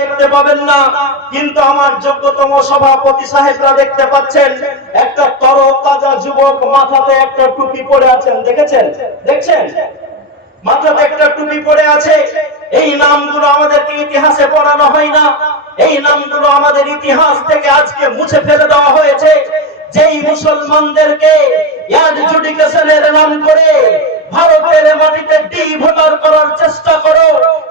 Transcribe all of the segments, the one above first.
দেখতে পাবেন না, কিন্তু আমার যোগ্যতম সভাপতি সাহেবরা দেখতে পাচ্ছেন একটা তরতাজা যুবক মাথাতে একটা টুপি পরে আছেন, দেখেছেন? দেখছেন? মাথাতে একটা টুপি পরে আছে। এই নামগুলো আমাদেরকে ইতিহাসে পড়ানো হয় না, এই নামগুলো আমাদের ইতিহাস থেকে আজকে মুছে ফেলে দেওয়া হয়েছে। যেই মুসলমানদেরকে অ্যাডজুডিকেশনের নাম করে ভারতের মাটিতে ডিভোটার করার চেষ্টা করো,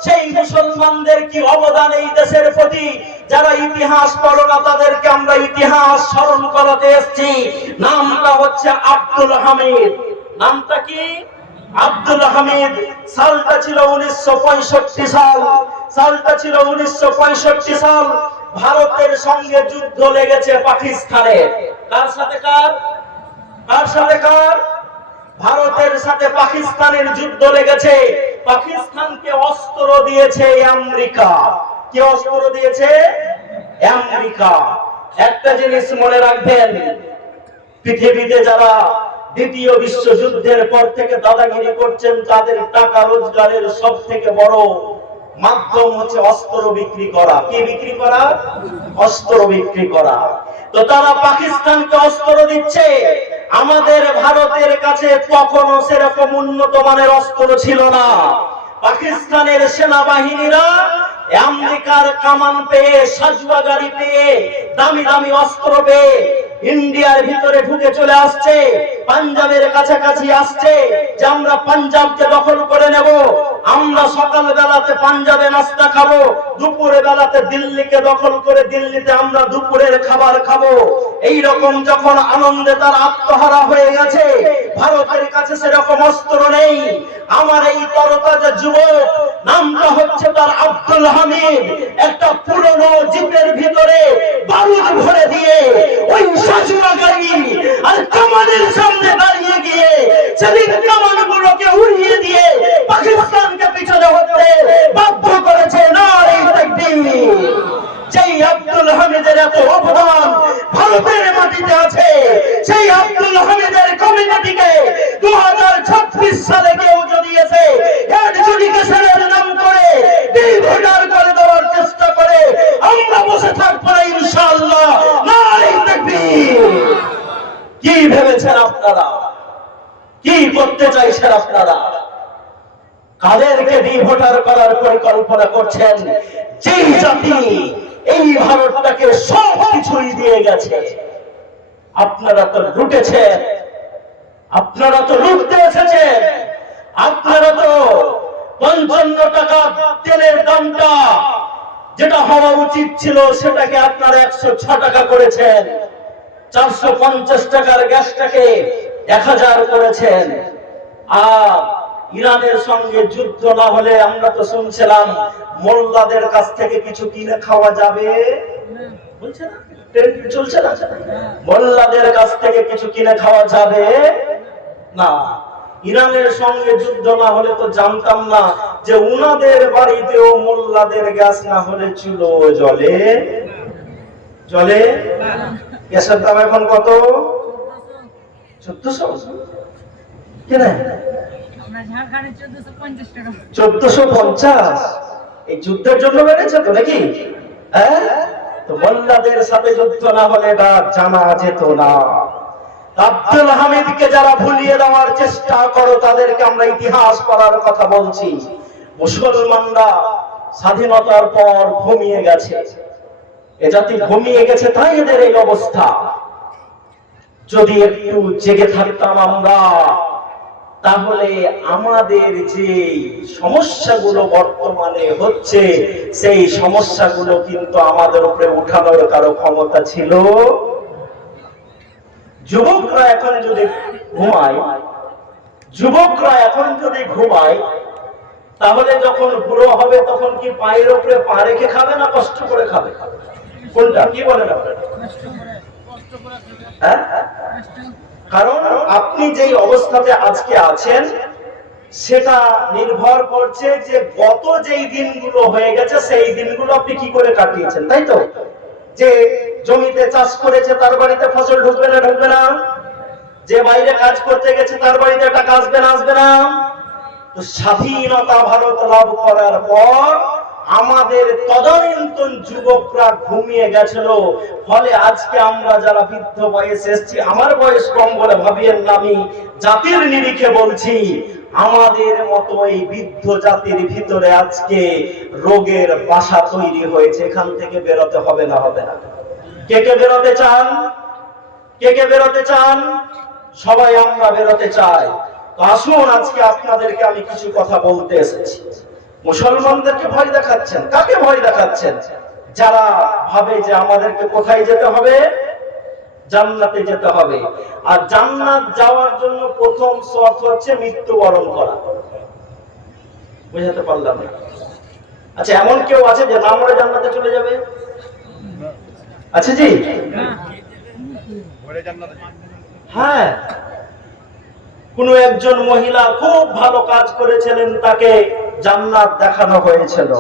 সেই মুসলমানদের কি অবদান এই দেশের প্রতি? যারা ইতিহাস পড়ো না তাদেরকে আমরা ইতিহাস স্মরণ করাতে এসেছি। নামটা হচ্ছে আব্দুল হামিদ। নামটা কি? আব্দুল হামিদ। সালটা ছিল 1965 সাল। সালটা ছিল 1965 সাল। ভারতের সঙ্গে যুদ্ধ লেগেছে পাকিস্তানের। কার সাথে কার? কার সাথে কার? ভারতের সাথে পাকিস্তানের যুদ্ধ লেগেছে। পাকিস্তানকে অস্ত্র দিয়েছে আমেরিকা। কি অস্ত্র দিয়েছে? আমেরিকা। একটা জিনিস মনে রাখবেন, পৃথিবীতে যারা দ্বিতীয় বিশ্বযুদ্ধের পর থেকে দাদাগিরি করছেন তাদের টাকা রোজগারের সব থেকে বড় মাধ্যম হচ্ছে অস্ত্র বিক্রি করা। কি বিক্রি করা? অস্ত্র বিক্রি করা। তো তারা পাকিস্তানকে অস্ত্র দিচ্ছে। আমাদের ভারতের কাছে তখনও সেরকম উন্নত মানের অস্ত্র ছিল না। পাকিস্তানের সেনাবাহিনীরা আমেরিকার কামান পেয়ে, সাজুয়া গাড়ি পেয়ে, দামি দামি অস্ত্র পেয়ে ইন্ডিয়ার ভিতরে ঢুকে চলে আসছে, পাঞ্জাবের কাছাকাছি আসছে যে আমরা পাঞ্জাবকে দখল করে নেব, আমরা সকাল বেলাতে পাঞ্জাবে নাস্তা খাবো, দুপুরে বেলাতে দিল্লিকে দখল করে দিল্লিতে আমরা দুপুরের খাবার খাবো। এই রকম যখন আনন্দে তার আত্মহারা হয়ে গেছে, ভারতের কাছে সেরকম অস্ত্র নেই। আমার এই তরতাজা যুবক, নামটা হচ্ছে তার আব্দুল হামিদ, একটা পুরনো জিপের ভিতরে বারুদ ভরে দিয়ে ওই সাজুয়া গাড়ি আর কামানের সামনে দাঁড়িয়ে গিয়ে সেদিন কামানগুলোকে উড়িয়ে দিয়ে পাকিস্তানকে পিছনে হতে বাধ্য করেছে। নারে তাকবীর! যেই আব্দুল হামিদের এত অবদান ভারতের মাটিতে আছে, সেই আব্দুল হামিদের কমিউনিটিকে 2026 সালে কেউ যদি এসে অ্যাডজুডিকেশনের নাম করে ডিভোটার করে দেওয়ার চেষ্টা করে, আমরা বসে থাকবো না ইনশাআল্লাহ। নারে তাকবীর! কি ভেবেছেন আপনারা? কি করতে চাইছেন আপনারা? কাদেরকে ডিভোটার করার পরিকল্পনা করছেন? যেই জাতি এই ভারতটাকে সব কিছুই দিয়ে গেছে। আপনারা তো লুটেছেন, আপনারা তো লুটতে এসেছেন, আপনারা তো 55 টাকা তেলের দামটা যেটা হওয়া উচিত ছিল সেটাকে আপনারা 106 টাকা করেছেন, 450 টাকার গ্যাসটাকে 1000 করেছেন। আর ইরানের সঙ্গে যুদ্ধ না হলে আমরা তো শুনছিলাম মোল্লাদের কাছ থেকে কিছু কিনে খাওয়া যাবে, বলছে না? চলছে না? মোল্লাদের কাছ থেকে কিছু কিনে খাওয়া যাবে না। ইরানের সঙ্গে যুদ্ধ না হলে তো জানতাম না যে উনাদের বাড়িতেও মোল্লাদের গ্যাস না হলে চুলো জ্বলে। জ্বলে? গ্যাসের দাম এখন কত? 1400? কেন? 1450? এই যুদ্ধের জন্য বেড়েছে তো নাকি? হ্যাঁ, তো মোল্লাদের সাথে যুদ্ধ না হলে এটা জানা যেত না। আব্দুল হামিদকে যারা ভুলিয়ে দেওয়ার চেষ্টা করো তাদেরকে আমরা ইতিহাস পড়ার কথা বলছি। মুসলমানরা স্বাধীনতার পর ঘুমিয়ে গেছে, এ জাতি ঘুমিয়ে গেছে, তাই এদের এই অবস্থা। যদি একটু জেগে থাকতাম আমরা, তাহলে আমাদের যে সমস্যাগুলো বর্তমানে হচ্ছে সেই সমস্যাগুলো কিন্তু আমাদের উপরে উঠানোর কারো ক্ষমতা ছিল। যুবকরা এখন যদি ঘুমায়, যুবকরা এখন যদি ঘুমায়, তাহলে যখন বুড়ো হবে তখন কি পায়ের উপরে পা রেখে খাবে না কষ্ট করে খাবে? কোনটা? কি বলেন আপনারা? হ্যাঁ, কারণ আপনি যেই অবস্থাতে আজকে আছেন সেটা নির্ভর করছে যে গত যেই দিনগুলো হয়ে গেছে সেই দিনগুলো আপনি কি করে কাটিয়েছেন, তাই তো? যে জমিতে চাষ করেছে তার বাড়িতে ফসল ঢুকবে না ঢুকবে না? যে বাইরে কাজ করতে গেছে তার বাড়িতে টাকা আসবে না আসবে না? তো স্বাধীনতা ভারত লাভ করার পর আমাদের তদানীন্তন যুবকরা ঘুমিয়ে গেছিল। ফলে আজকে আমরা যারা বৃদ্ধ বয়সে এসেছি, আমার বয়স কম বলে ভাবিয়েন না, আমি জাতির নিরিখে বলছি, আমাদের মতো এই বৃদ্ধ জাতির ভিতরে আজকে রোগের বাসা তৈরি হয়েছে। এখান থেকে বেরোতে হবে না? হবে না? কে কে বেরোতে চান? কে কে বেরোতে চান? সবাই আমরা বেরোতে চাই। তো আসুন, আজকে আপনাদেরকে আমি কিছু কথা বলতে এসেছি। মুসলমানদেরকে ভয় দেখাচ্ছেন। কাকে ভয় দেখাচ্ছেন? যারা ভাবে যে আমাদেরকে কোথায় যেতে হবে? জান্নাতে যেতে হবে। আর জান্নাত যাওয়ার জন্য প্রথম শর্ত হচ্ছে মৃত্যুবরণ করা। বুঝাতে পারলাম না? আচ্ছা, এমন কেউ আছে যে না মরে জান্নাতে চলে যাবে? আচ্ছা জি, হ্যাঁ। কোন একজন মহিলা খুব ভালো কাজ করেছিলেন, তাকে জান্নাত দেখানো হয়েছিল।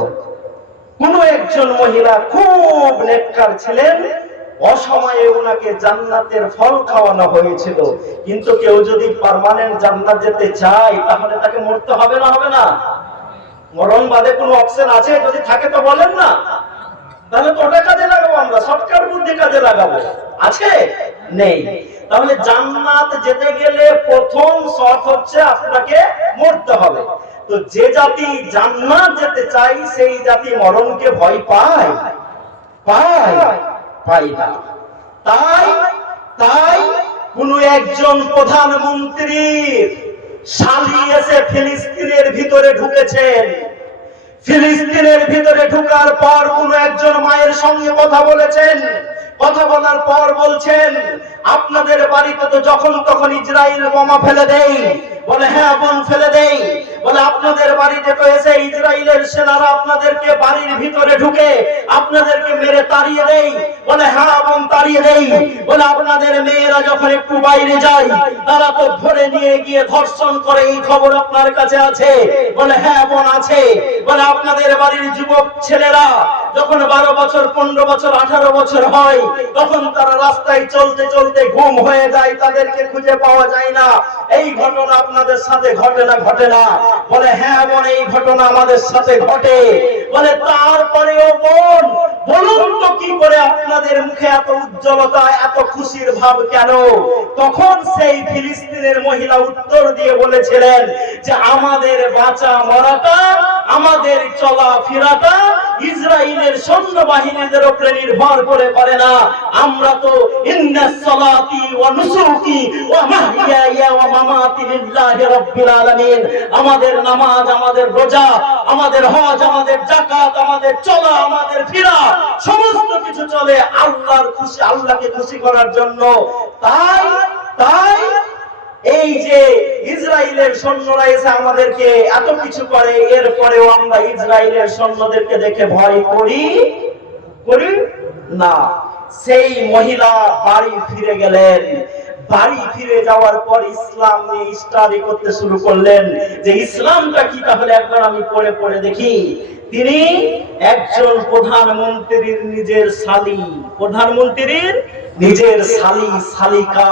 কোন একজন মহিলা খুব নেককার ছিলেন, অসময়ে ওনাকে জান্নাতের ফল খাওয়ানো হয়েছিল। কিন্তু কেউ যদি পার্মানেন্ট জান্নাত যেতে চায়, তাহলে তাকে মরতে হবে না? হবে না? মরণ বাদে কোনো অপশন আছে? যদি থাকে তো বলেন না, তাহলে তো ওটা কাজে লাগাবো, আমরা শর্টকাট বুদ্ধি কাজে লাগাবো। আছে? নেই। তাহলে জান্নাত যেতে গেলে প্রথম শর্ত হচ্ছে আপনাকে মরতে হবে। তো যে জাতি জান্নাত যেতে চাই, সেই জাতি মরণকে ভয় পায়? পায় না। তাই কোন একজন প্রধানমন্ত্রীর শালী এসে ফিলিস্তিনের ভিতরে ঢুকেছেন। ফিলিস্তিনের ভিতরে ঢোকার পর কোন একজন মায়ের সঙ্গে কথা বলেছেন। কথা বলার পর বলছেন, আপনাদের বাড়িতে তো যখন তখন ইসরায়েল বোমা ফেলে দেয়। বলে হ্যাঁ বোন, ফেলে দেয়। বলে আপনাদের বাড়িতে তো এসে ইসরায়েলের সেনারা আপনাদেরকে বাড়ির ভিতরে ঢুকে আপনাদেরকে মেরে তাড়িয়ে দেয়। বলে হ্যাঁ বোন, তাড়িয়ে দেয়। বলে আপনাদের মেয়েরা যখন একটু বাইরে যায়, তারা তো ধরে নিয়ে গিয়ে ধর্ষণ করে, এই খবর আপনার কাছে আছে? বলে হ্যাঁ বোন, আছে। বলে আপনাদের বাড়ির যুবক ছেলেরা যখন 12 বছর, 15 বছর, 18 বছর হয়, তখন তারা রাস্তায় চলতে চলতে গুম হয়ে যায়, তাদেরকে খুঁজে পাওয়া যায় না। এই ঘটনা আপনাদের সাথে ঘটে না? ঘটে না? বলে হ্যাঁ বোন, এই ঘটনা আমাদের সাথে ঘটে। বলে তারপরেও বোন, বলুন তো কি করে আপনাদের মুখে এত উজ্জ্বলতা, এত খুশির ভাব কেন? তখন সেই ফিলিস্তিনের মহিলা উত্তর দিয়ে বলেছিলেন যে আমাদের বাঁচা মরাটা, আমাদের চলা ফেরাটা ইসরায়েলের সৈন্যবাহিনীদের উপরে নির্ভর করে না। আমরা তো ইন্নাস সালাতি ওয়া নুসুকি ওয়া মাহইয়ায়া ওয়া মামাতি লিল্লাহি রাব্বিল আলামিন। আমাদের নামাজ, আমাদের রোজা, আমাদের হজ, আমাদের যাকাত, আমাদের চলা, আমাদের ফেরা, সমস্ত কিছু চলে আল্লাহর খুশি, আল্লাহকে খুশি করার জন্য। তাই এই যে ইসরায়েলের সৈন্যরা এসে আমাদেরকে এত কিছু করে, এরপরেও আমরা ইসরায়েলের সৈন্যদেরকে দেখে ভয় করি না। সেই মহিলা বাড়ি ফিরে গেলেন। বাড়ি ফিরে যাওয়ার পর ইসলাম নিয়ে স্টাডি করতে শুরু করলেন যে ইসলামটা কি, তাহলে একবার আমি পড়ে দেখি। তিনি একজন প্রধানমন্ত্রীর নিজের শালী, প্রধানমন্ত্রীর নিজের শালিকা,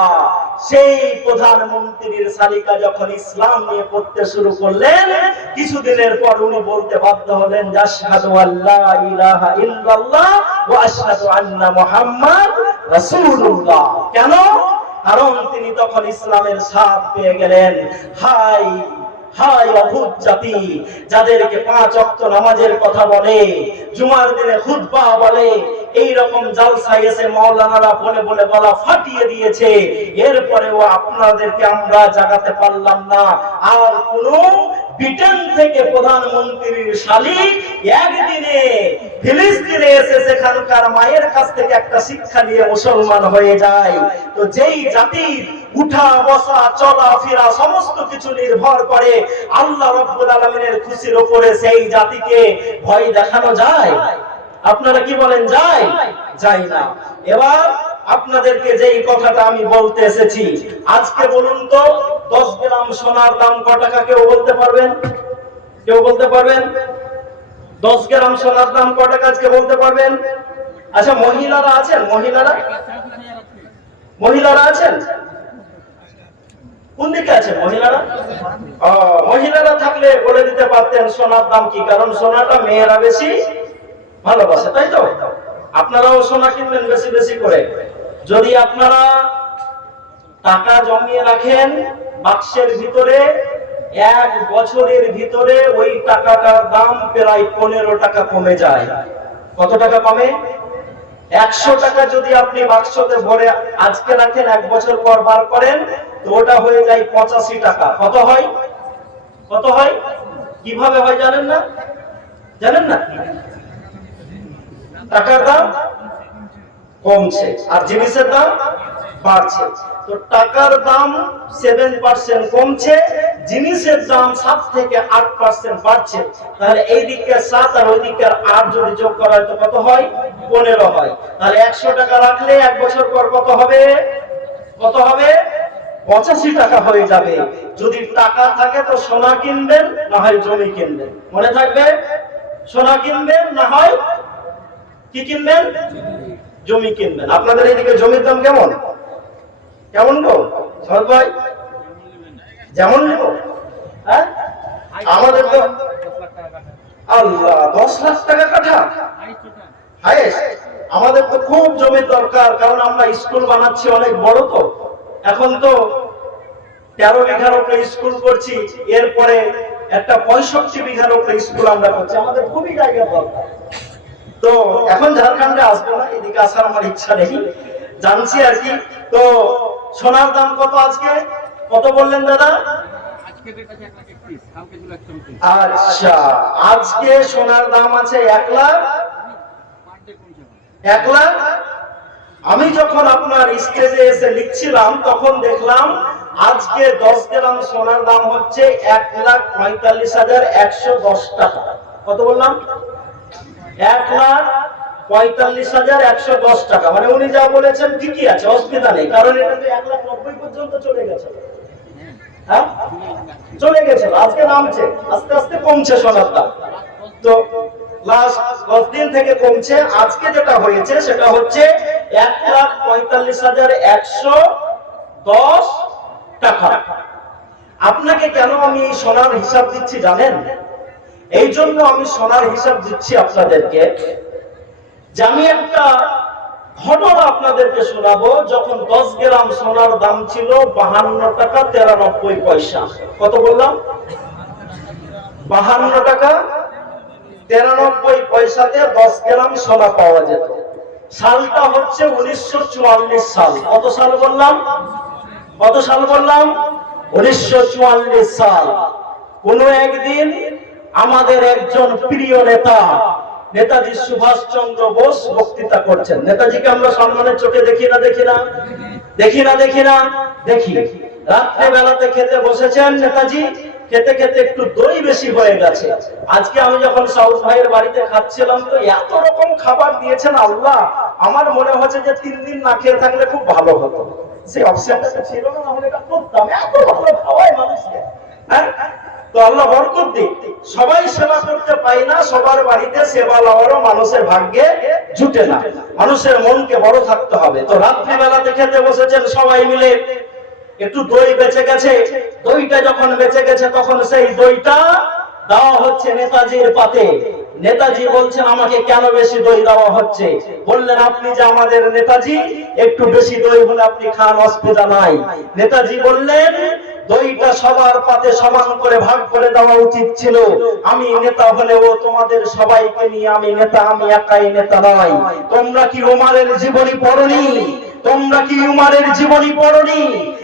সেই প্রধানমন্ত্রীর শালিকা যখন ইসলাম নিয়ে পড়তে শুরু করলেন, কিছুদিনের পর উনি বলতে বাধ্য হলেন যে আশহাদু আল্লা ইলাহা ইল্লাল্লাহ ওয়া আশহাদু আন্না মুহাম্মাদ রাসূলুল্লাহ। কেন? কারণ তিনি তখন ইসলামের স্বাদ পেয়ে গেলেন। হাই অভুত জাতি, যাদেরকে 5 ওয়াক্ত নামাজের কথা বলে, জুমার দিনে খুতবা বলে, এই রকম জালসায় এসে মাওলানারা বলে গলা ফাটিয়ে দিয়েছে। এরপরেও আপনাদেরকে আমরা জাগাতে পারলাম না। আর কোন ব্রিটেন থেকে প্রধানমন্ত্রীর শালী একদিনে ফিলিস্তিনে এসে সেখানকার মায়ের কাছ থেকে একটা শিক্ষা নিয়ে মুসলমান হয়ে যায়। তো যেই জাতির উঠা বসা, চলা ফেরা সমস্ত কিছু নির্ভর করে আল্লাহ রাব্বুল আলামিনের খুশির উপরে, সেই জাতিকে ভয় দেখানো যায়? আপনারা কি বলেন, যায় না? এবার আপনাদেরকে যেই কথাটা আমি বলতে এসেছি, আজকে বলুন তো 10 গ্রাম সোনার দাম কত টাকা? কেউ বলতে পারবেন? 10 গ্রাম সোনার দাম কত টাকা আজকে বলতে পারবেন? আচ্ছা, মহিলারা আছেন? মহিলারা আছেন? কোন দিকে আছে মহিলারা? মহিলারা থাকলে বলে দিতে পারতেন সোনার দাম কি, কারণ সোনাটা মেয়েরা বেশি ভালোবাসে, তাই তো? আপনারাও সোনা কিনবেন বেশি বেশি করে। যদি আপনারা টাকা জমিয়ে রাখেন বাক্সের ভিতরে, 1 বছরের ভিতরে ওই টাকাটার দাম প্রায় 15 টাকা কমে যায়। কত টাকা কমে? 100 টাকা যদি আপনি বাক্সতে ভরে আজকে রাখেন, 1 বছর পর বার করেন, তো ওটা হয়ে যায় 85 টাকা। কত হয়? কত হয়? কিভাবে হয় জানেন না? জানেন না? টাকার দাম কমছে আর জিনিসের দাম বাড়ছে। তো টাকার দাম 7% কমছে, জিনিসের দাম 7 থেকে 8% বাড়ছে। তাহলে এই দিকের 7 আর ওই দিকের 8 যদি যোগ করা হয় তো কত হয়? 15 হয়। তাহলে 100 টাকা রাখলে 1 বছর পর কত হবে? কত হবে? 85 টাকা হয়ে যাবে। যদি টাকা থাকে তো সোনা কিনবেন, না হয় জমি কিনবেন। মনে থাকবে, সোনা কিনবেন না হয় কি কিনবেন? জমি কিনবেন। আপনাদের এইদিকে জমির দাম কেমন? কেমন গো ভাই? যেমন নেব, হ্যাঁ? আমাদের তো আল্লাহ 10 লাখ টাকা কাঠা হাইয়েস্ট। আমাদের তো খুব জমির দরকার, কারণ আমরা স্কুল বানাচ্ছি অনেক বড়। তো এখন তো 13 বিঘার উপরে স্কুল করছি, এরপরে একটা 65 বিঘার উপরে স্কুল আমরা করছি। আমাদের খুবই জায়গা দরকার। তো এখন ঝাড়খণ্ডে আসবো না, এদিকে আসার আমার ইচ্ছা নেই, জানছি আর কি। তো সোনার দাম কত আজকে? কত বললেন দাদা? আচ্ছা, আজকে সোনার দাম আছে 1 লাখ। 1 লাখ। আমি যখন আপনার স্টেজে এসে লিখছিলাম তখন দেখলাম আজকে 10 গ্রাম সোনার দাম হচ্ছে 1,45,110 টাকা। কত বললাম? 1,45,110 টাকা। মানে উনি যা বলেছেন ঠিকই আছে, অসুবিধা নেই, কারণ এটা তো 1,90,000 পর্যন্ত চলে গেছে। হ্যাঁ, চলে গেছে। আজকে নামছে, আস্তে আস্তে কমছে সোনার দাম। তো লাস্ট 10 দিন থেকে কমছে। আজকে যেটা হয়েছে সেটা হচ্ছে 1,45,110 টাকা। আপনাকে কেন আমি সোনার হিসাব দিচ্ছি জানেন? এই জন্য আমি সোনার হিসাব দিচ্ছি আপনাদেরকে, যে আমি একটা ঘটনা আপনাদেরকে শোনাবো। যখন 10 গ্রাম সোনার দাম ছিল 52 টাকা 93 পয়সা। কত বললাম? 52 টাকা 93 পয়সাতে 10 গ্রাম সোনা পাওয়া যেত। সালটা হচ্ছে 1944 সাল। কত সাল বললাম? কত সাল বললাম? 1944 সাল। কোন একদিন আমাদের একজন প্রিয় নেতা নেতাজি সুভাষচন্দ্র বোস বক্তৃতা করছেন। নেতাজিকে আমরা সম্মানের চোখে দেখি না? দেখি না? দেখি না? দেখি না? দেখি। রাত্রে বেলাতে খেতে বসেছেন নেতাজি, খেতে খেতে একটু দই বেশি হয়ে গেছে। আজকে আমি যখন সাউথ ভাইয়ের বাড়িতে খাচ্ছিলাম তো এত রকম খাবার দিয়েছেন আল্লাহ, আমার মনে হচ্ছে যে 3 দিন না খেয়ে থাকলে খুব ভালো হতো। সেই অপশনটা ছিল না, তাহলে এটা করতাম। এত ভালো খাওয়ায় মানুষকে, হ্যাঁ? তো আল্লাহ বরকত দিক। সবাই সেবা করতে পাই না, সবার বাড়িতে সেবা লওয়ারও মানুষের ভাগ্যে জুটে না। মানুষের মনকে বড় থাকতে হবে। তো রাত্রি বেলাতে খেতে বসেছেন সবাই মিলে, একটু দই বেঁচে গেছে। দইটা যখন বেঁচে গেছে তখন সেই দইটা দেওয়া হচ্ছে নেতাজির পাতে। নেতাজি বলছেন আমাকে কেন বেশি দই দেওয়া হচ্ছে? বললেন আপনি যে আমাদের নেতাজি, একটু বেশি দই হলে আপনি খান, অসুবিধা নাই। নেতাজি বললেন দইটা সবার পাতে সমান করে ভাগ করে দেওয়া উচিত ছিল। আমি নেতা হলেও তোমাদের সবাইকে নিয়ে আমি নেতা, আমি একাই নেতা নয়। তোমরা কি উমারের জীবনী পড়নি? তোমরা কি উমারের জীবনী পড়নি?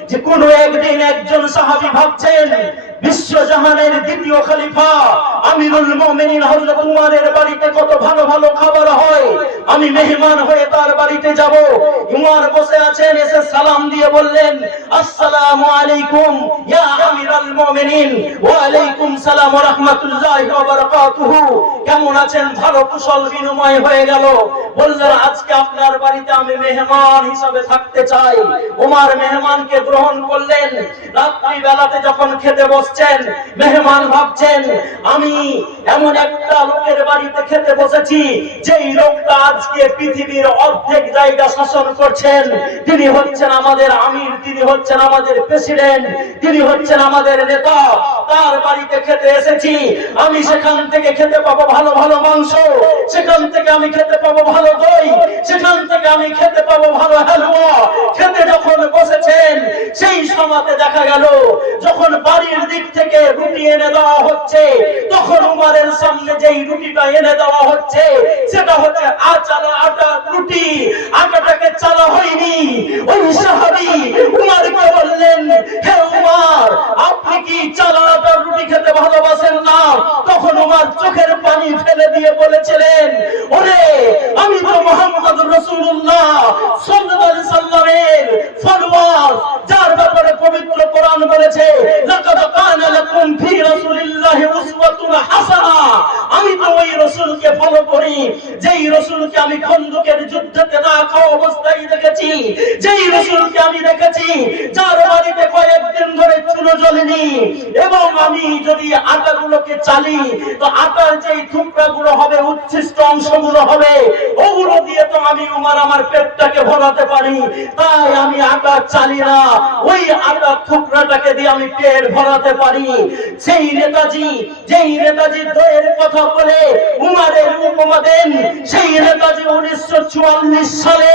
যে কোন একদিন একজন সাহাবী ভাবছেন বিশ্বজাহানের দ্বিতীয় খলিফা আমিরুল মুমিনিন হযরত উমরের বাড়িতে কত ভালো ভালো খাবার হয়, আমি মেহমান হয়ে তার বাড়িতে যাব। উমর বসে আছেন, এসে সালাম দিয়ে বললেন আসসালামু আলাইকুম ইয়া আমিরুল মুমিনিন। ওয়া আলাইকুম সালাম ওয়া রাহমাতুল্লাহি ওয়া বারাকাতুহু। কেমন আছেন? ভালো কুশল বিনিময় হয়ে গেল। বললেন আজকে আপনার বাড়িতে আমি মেহমান হিসেবে থাকতে চাই। উমর মেহমানকে গ্রহণ করলেন। রাত্রি বেলাতে যখন খেতে বসছেন, মেহমান ভাবছেন আমি এমন একটা লোকের বাড়িতে খেতে বসেছি যেই লোকটা আজ আজকে পৃথিবীর অর্ধেক জায়গা শাসন করছেন। তিনি হচ্ছেন আমাদের আমির, তিনি হচ্ছেন আমাদের প্রেসিডেন্ট, তিনি হচ্ছেন আমাদের নেতা। তার বাড়িতে খেতে এসেছি, আমি সেখান থেকে খেতে পাবো ভালো ভালো মাংস, সেখান থেকে আমি খেতে পাবো ভালো দই, সেখান থেকে আমি খেতে পাবো ভালো হালুয়া। খেতে যখন বসেছেন সেই সময়তে দেখা গেল যখন বাড়ির দিক থেকে রুটি এনে দেওয়া হচ্ছে, তখন উমারের সামনে যেই রুটিটা এনে দেওয়া হচ্ছে সেটা হচ্ছে আটার রুটি, আটাটাকে চালা হয়নি। ওই সাহাবী উমারকে বললেন, হে উমার, আপনি কি চালা আটার রুটি খেতে ভালোবাসেন না? তখন উমার চোখের পানি ফেলে দিয়ে বলেছিলেন, ওরে আমি তো মুহাম্মদুর রাসূলুল্লাহ সাল্লাল্লাহু আলাইহি সাল্লামের ফলোয়ার, যার ব্যাপারে পবিত্র কোরআন বলেছে লাকাদ কানা লাকুম ফি রাসূলিল্লাহি উসওয়াতুন হাসানা। আমি তো ওই রাসূলকে ফলো করি যেই রাসূলকে আমি খন্দকের যুদ্ধে না খাওয়া অবস্থায় দেখেছি, যেই রাসূলকে আমি দেখেছি যার বাড়িতে কয়েকদিন ধরে চুলো জ্বলেনি। এবং আমি যদি আটাগুলোকে চালি তো আটার যেই টুকরাগুলো হবে, উচ্ছিষ্ট অংশগুলো হবে, ওগুলো দিয়ে তো আমি উমার আমার পেটটাকে ভরাতে পারি। তাই আমি আটা চালি না, ওই আটার টুকরাটাকে দিয়ে আমি পেট ভরাতে পারি। সেই নেতাজি, যেই নেতাজি দয়ের কথা বলে উমারের উপমা দেন, সেই নেতাজি 1944 সালে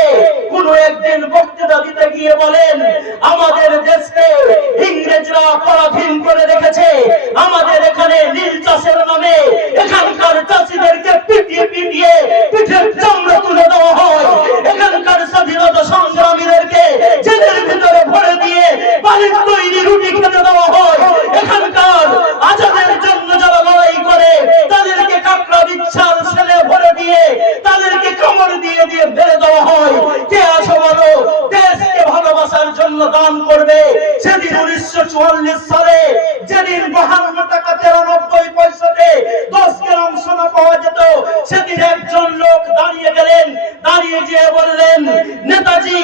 কোন একদিন বক্তৃতা দিতে গিয়ে বলেন, আমাদের দেশকে ইংরেজরা পরাধীন করে রেখেছে, আমাদের এখানে নীল চাষের নামে এখানকার চাষিদেরকে পিটিয়ে পিটিয়ে পিঠের চামড়া তুলে দেওয়া হয়, এখানকার স্বাধীনতা সংগ্রামীদেরকে জেলের ভিতরে ভরে দিয়ে বাড়ির তৈরি রুটি খেতে দেওয়া হয়, এখানকার আজাদের জন্য যারা লড়াই করে তাদেরকে কাকড়া বিচ্ছার ছেলে ভরে দিয়ে তাদেরকে কামড় দিয়ে দিয়ে বেড়ে দেওয়া হয়। কে আছে বলো দেশকে ভালোবাসার জন্য দান করবে? সেদিন 1944 সালে যেদিন 52 টাকা 93 পয়সাতে 10 গ্রাম সোনা পাওয়া যেত, সেদিন একজন লোক দাঁড়িয়ে গেলেন, দাঁড়িয়ে গিয়ে বললেন, নেতাজি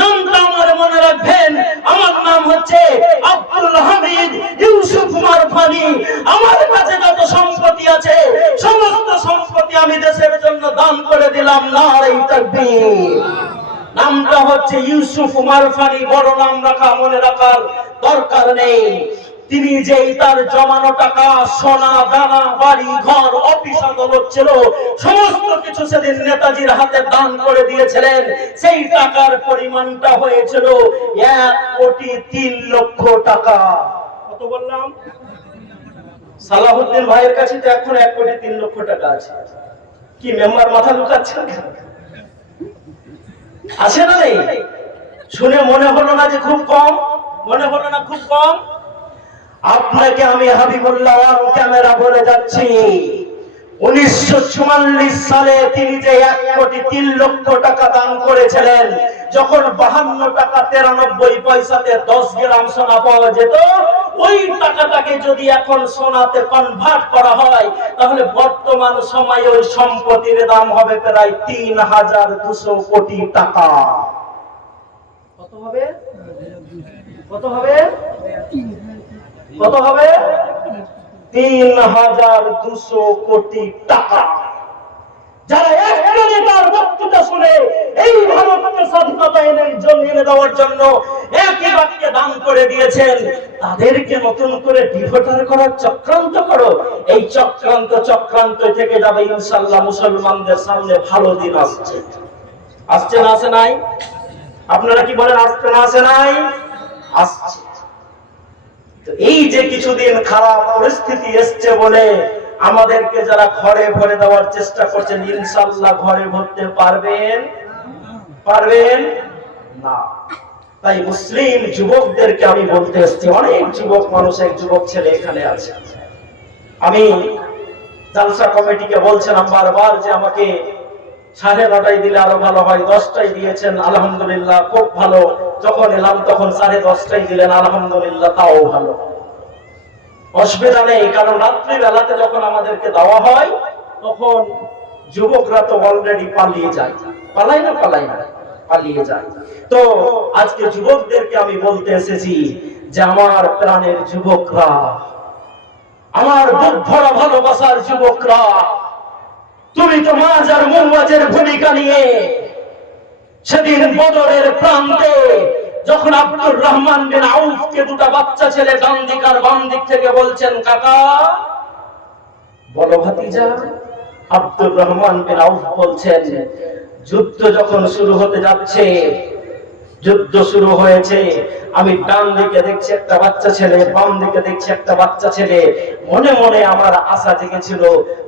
নামটা আমার মনে রাখবেন, আমার নাম হচ্ছে আব্দুল হামিদ ইউসুফ মারফানি, আমার কাছে যত সম্পত্তি আছে সমস্ত সম্পত্তি আমি দেশের জন্য দান করে দিলাম। নারে তাকবীর। নামটা হচ্ছে ইউসুফ মারফানি, বড় নাম রাখা, মনে রাখার দরকার নেই। তিনি যেই তার জমানো টাকা, সোনা দানা, বাড়ি ঘর, অফিস আদালত ছিল, সমস্ত কিছু সেদিন নেতাজির হাতে দান করে দিয়েছিলেন। সেই টাকার পরিমাণটা হয়েছিল 1,03,00,000 টাকা। কত বললাম? সালাহুদ্দিন ভাইয়ের কাছে তো এখন 1,03,00,000 টাকা আছে। কি মেম্বার মাথা লুকাচ্ছে? আছে না নেই? শুনে মনে হলো না যে খুব কম? মনে হলো না খুব কম? আপনাকে আমি হাবিবুল্লাহ অন ক্যামেরা বলে যাচ্ছি, 1944 সালে তিনি যে 1,03,00,000 টাকা দান করেছিলেন, যখন 52 টাকা 93 পয়সাতে 10 গ্রাম সোনা পাওয়া যেত, ওই টাকাটাকে যদি এখন সোনাতে কনভার্ট করা হয় তাহলে বর্তমান সময়ে ওই সম্পত্তির দাম হবে প্রায় 3,200 কোটি টাকা। কত হবে? কত হবে? কত হবে? 3,200 কোটি টাকা। যারা একটা নেতার বক্তৃতা শুনে এই ভারতকে স্বাধীনতা এনে দেওয়ার জন্য একই বাক্যে দান করে দিয়েছেন, তাদেরকে নতুন করে ডিভোটার করার চক্রান্ত করো। এই চক্রান্ত থেকে যাবে ইনশাআল্লাহ। মুসলমানদের সামনে ভালো দিন আসছে। আসছে না আসে নাই? আপনারা কি বলেন আসছে না আসে নাই? আসছে। এই যে কিছুদিন খারাপ পরিস্থিতি এসছে বলে আমাদেরকে যারা ঘরে ভরে দেওয়ার চেষ্টা করছেন, ইনশাআল্লাহ ঘরে ভরতে পারবেন? পারবেন না। তাই মুসলিম যুবকদেরকে আমি বলতে এসেছি, অনেক যুবক মানুষ, এক যুবক ছেলে এখানে আছে, আমি জালসা কমিটিকে বলছিলাম বারবার যে আমাকে 9:30টায় দিলে আরো ভালো হয়, 10টায় দিয়েছেন, আলহামদুলিল্লাহ খুব ভালো। যখন এলাম তখন 10:30টায় দিলেন, আলহামদুলিল্লাহ তাও ভালো, অসুবিধা নেই। কারণ রাত্রি বেলাতে যখন আমাদেরকে দেওয়া হয় তখন যুবকরা তো অলরেডি পালিয়ে যায়, পালাই না পালিয়ে যায়। তো আজকে যুবকদেরকে আমি বলতে এসেছি যে আমার প্রাণের যুবকরা, আমার বুক ভরা ভালোবাসার যুবকরা, তুমি তো মাঝ আর মুওয়াজের ভূমিকা নিয়ে সেদিন বদরের প্রান্তে যখন আব্দুর রহমান বিন আউফকে দুটো বাচ্চা ছেলে ডান দিক আর বাম দিক থেকে বলছেন, কাকা বলো ভাতিজা। আব্দুর রহমান বিন আউফ বলছেন, যুদ্ধ যখন শুরু হতে যাচ্ছে, যুদ্ধ শুরু হয়েছে, আমি ডান দিকে দেখছি একটা বাচ্চা ছেলে, বাম দিকে দেখছি একটা বাচ্চা ছেলে। মনে মনে আমার আশা জেগেছিল,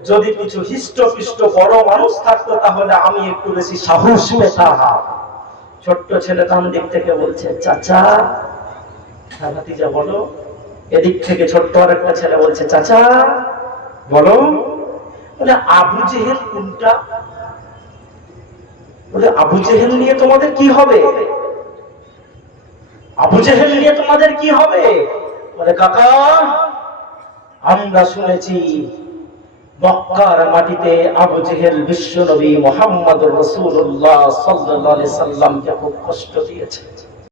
যদি কিছু হিষ্টপিষ্ট বড় মানুষ থাকতো তাহলে আমি একটু বেশি সাহস পেতাম। ছোট্ট ছেলে ডান দিক থেকে বলছে, চাচা। হ্যাঁ ভাতিজা বলো। এদিক থেকে ছোট্ট আর একটা ছেলে বলছে, চাচা বলো। বলে আবু জেহেল কোনটা? বলে আবু জেহেল নিয়ে তোমাদের কি হবে? আবু জেহেল নিয়ে তোমাদের কি হবে? বলে কাকা, আমরা শুনেছি মক্কার মাটিতে আবু জেহেল বিশ্বনবী মুহাম্মদুর রাসূলুল্লাহ সাল্লাল্লাহু আলাইহি সাল্লামকে খুব কষ্ট দিয়েছে।